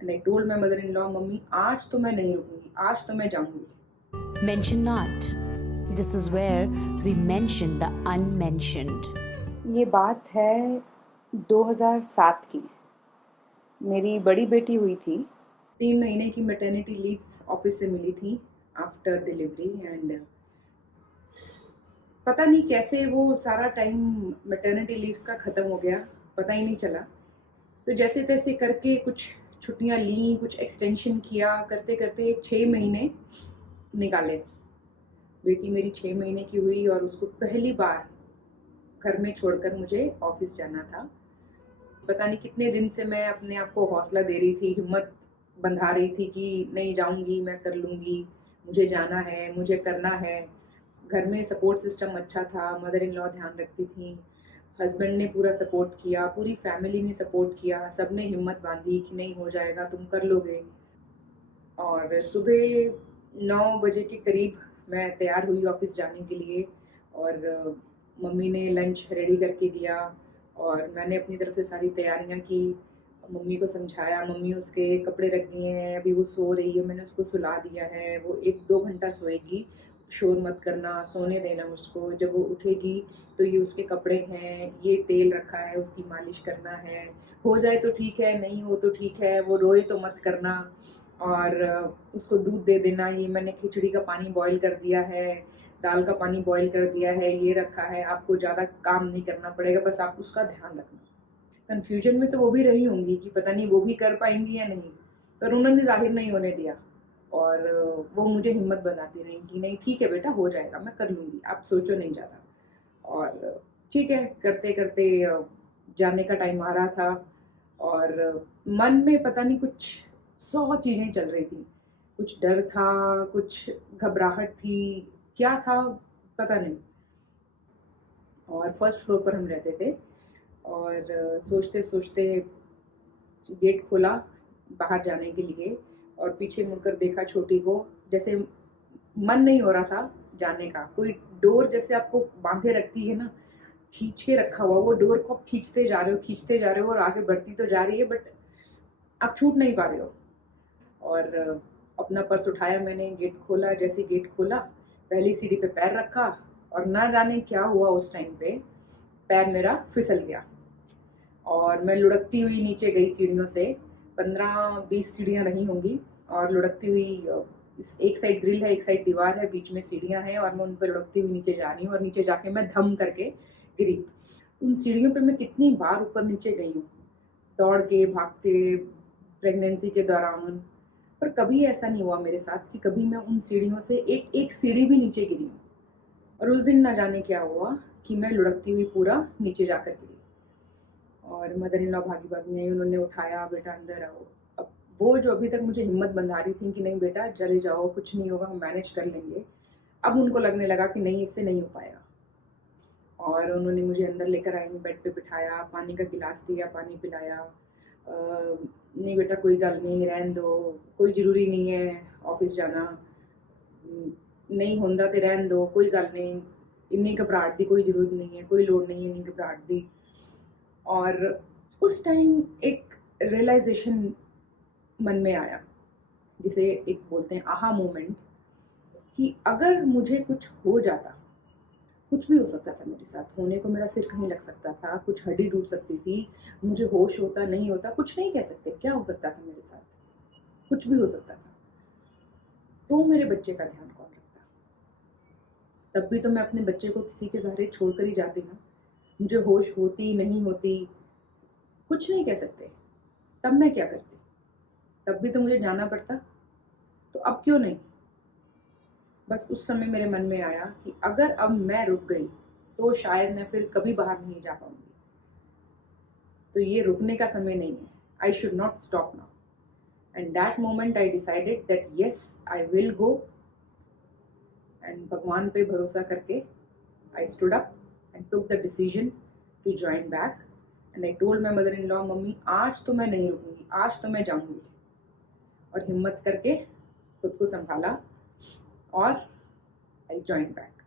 And I told my mother in law, mummy आज तो मैं नहीं रुकूंगी, आज तो मैं जाऊंगी। Mention not. This is where we mention the unmentioned. ये बात है 2007 की। मेरी बड़ी बेटी हुई थी। 3 महीने की मैटरनिटी लीव्स ऑफिस से मिली थी आफ्टर डिलीवरी। एंड पता नहीं कैसे वो सारा टाइम मैटरनिटी लीव्स का ख़त्म हो गया, पता ही नहीं चला। तो जैसे तैसे करके कुछ छुट्टियां ली, कुछ एक्सटेंशन किया, करते करते 6 महीने निकाले। बेटी मेरी 6 महीने की हुई और उसको पहली बार घर में छोड़कर मुझे ऑफिस जाना था। पता नहीं कितने दिन से मैं अपने आप को हौसला दे रही थी, हिम्मत बंधा रही थी कि नहीं जाऊंगी, मैं कर लूंगी, मुझे जाना है, मुझे करना है। घर में सपोर्ट सिस्टम अच्छा था, मदर इन लॉ ध्यान रखती थी, हस्बैंड ने पूरा सपोर्ट किया, पूरी फैमिली ने सपोर्ट किया, सब ने हिम्मत बांधी कि नहीं हो जाएगा, तुम कर लोगे। और सुबह 9 बजे के करीब मैं तैयार हुई ऑफिस जाने के लिए। और मम्मी ने लंच रेडी करके दिया और मैंने अपनी तरफ से सारी तैयारियां की। मम्मी को समझाया, मम्मी उसके कपड़े रख दिए हैं, अभी वो सो रही है, मैंने उसको सुला दिया है, वो 1-2 घंटा सोएगी, शोर मत करना, सोने देना उसको। जब वो उठेगी तो ये उसके कपड़े हैं, ये तेल रखा है, उसकी मालिश करना है, हो जाए तो ठीक है, नहीं हो तो ठीक है, वो रोए तो मत करना। और उसको दूध दे देना। ये मैंने खिचड़ी का पानी बॉईल कर दिया है, दाल का पानी बॉईल कर दिया है, ये रखा है, आपको ज़्यादा काम नहीं करना पड़ेगा, बस आप उसका ध्यान रखना। कन्फ्यूजन में तो वो भी रही होंगी कि पता नहीं वो भी कर पाएंगी या नहीं, पर उन्होंने जाहिर नहीं होने दिया। और वो मुझे हिम्मत बनाती रही कि नहीं ठीक है बेटा, हो जाएगा, मैं कर लूँगी, आप सोचो नहीं ज़्यादा। और ठीक है, करते करते जाने का टाइम आ रहा था और मन में पता नहीं कुछ 100 चीज़ें चल रही थी। कुछ डर था, कुछ घबराहट थी, क्या था पता नहीं। और फर्स्ट फ्लोर पर हम रहते थे और सोचते सोचते गेट खोला बाहर जाने के लिए और पीछे मुड़कर देखा छोटी को। जैसे मन नहीं हो रहा था जाने का। कोई डोर जैसे आपको बांधे रखती है ना, खींच के रखा हुआ, वो डोर को आप खींचते जा रहे हो, खींचते जा रहे हो और आगे बढ़ती तो जा रही है, बट आप छूट नहीं पा रहे हो। और अपना पर्स उठाया मैंने, गेट खोला। जैसे गेट खोला, पहली सीढ़ी पे पैर रखा और ना जाने क्या हुआ उस टाइम पे, पैर मेरा फिसल गया और मैं लुढ़कती हुई नीचे गई सीढ़ियों से। 15-20 सीढ़ियाँ रही होंगी और लुढ़कती हुई, एक साइड ग्रिल है, एक साइड दीवार है, बीच में सीढ़ियाँ हैं और मैं उन पर लुढ़कती हुई नीचे जा रही हूँ और नीचे जाके मैं धम करके गिरी। उन सीढ़ियों पे मैं कितनी बार ऊपर नीचे गई हूँ, दौड़ के, भाग के, प्रेगनेंसी के दौरान, पर कभी ऐसा नहीं हुआ मेरे साथ कि कभी मैं उन सीढ़ियों से एक एक सीढ़ी भी नीचे गिरी हूँ। और उस दिन ना जाने क्या हुआ कि मैं लुढ़कती हुई पूरा नीचे जाकर गिरी और मदर इन लॉ भागी भागी आई, उन्होंने उठाया, बेटा अंदर आओ। अब वो जो अभी तक मुझे हिम्मत बंधा रही थी कि नहीं बेटा चले जाओ, कुछ नहीं होगा, हम मैनेज कर लेंगे, अब उनको लगने लगा कि नहीं, इससे नहीं हो पाएगा। और उन्होंने मुझे अंदर लेकर आई, बेड पे बिठाया, पानी का गिलास दिया, पानी पिलाया। नहीं बेटा कोई गल नहीं, रहन दो, कोई ज़रूरी नहीं है ऑफिस जाना, नहीं होंदा तो रहन दो, कोई गल नहीं, इन्नी घबराहट की कोई ज़रूरत नहीं है, कोई लोड़ नहीं है इन्नी घबराहट की। और उस टाइम एक रियलाइजेशन मन में आया, जिसे एक बोलते हैं आहा मोमेंट, कि अगर मुझे कुछ हो जाता, कुछ भी हो सकता था मेरे साथ, होने को मेरा सिर कहीं लग सकता था, कुछ हड्डी टूट सकती थी, मुझे होश होता नहीं होता, कुछ नहीं कह सकते क्या हो सकता था मेरे साथ, कुछ भी हो सकता था। तो मेरे बच्चे का ध्यान कौन रखता? तब भी तो मैं अपने बच्चे को किसी के सहारे छोड़ कर ही जाती ना। मुझे होश होती नहीं होती, कुछ नहीं कह सकते, तब मैं क्या करती? तब भी तो मुझे जाना पड़ता, तो अब क्यों नहीं? बस उस समय मेरे मन में आया कि अगर अब मैं रुक गई तो शायद मैं फिर कभी बाहर नहीं जा पाऊंगी। तो ये रुकने का समय नहीं है, I should not stop now. And that moment I decided that yes I will go. And भगवान पे भरोसा करके I stood up and took the decision to join back. And I told my mother in law, mummy आज तो मैं नहीं रुकूंगी, आज तो मैं जाऊंगी। और हिम्मत करके खुद को संभाला और आई ज्वाइन बैक।